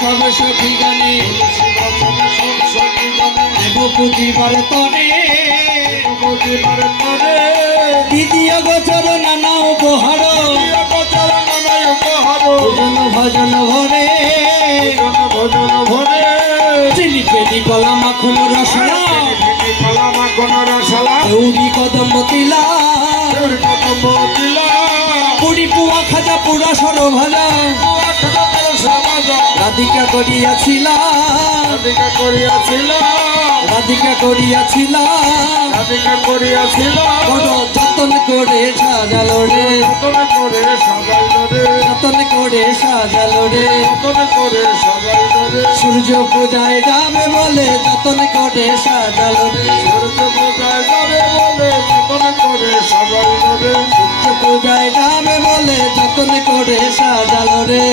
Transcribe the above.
সব সখী গানে পুজিবার তরে দ্বিতীয় গোচর নানা উপহার ভজন ভজন ভরে চিনি পেনি কলা মাখন রসনা দেউরি কদম্ব তিলা পুরি পুয়া খাজা পুরা সর ভাজা রাধিকা করিয়াছিলাম বড় যতন করে সাজালো রে যতন করে সাজালো রে সূর্য পূজায় যাবে বলে যতন করে সাজালো রে সূর্য পূজায় যাবে বলে যতন করে সাজালো রে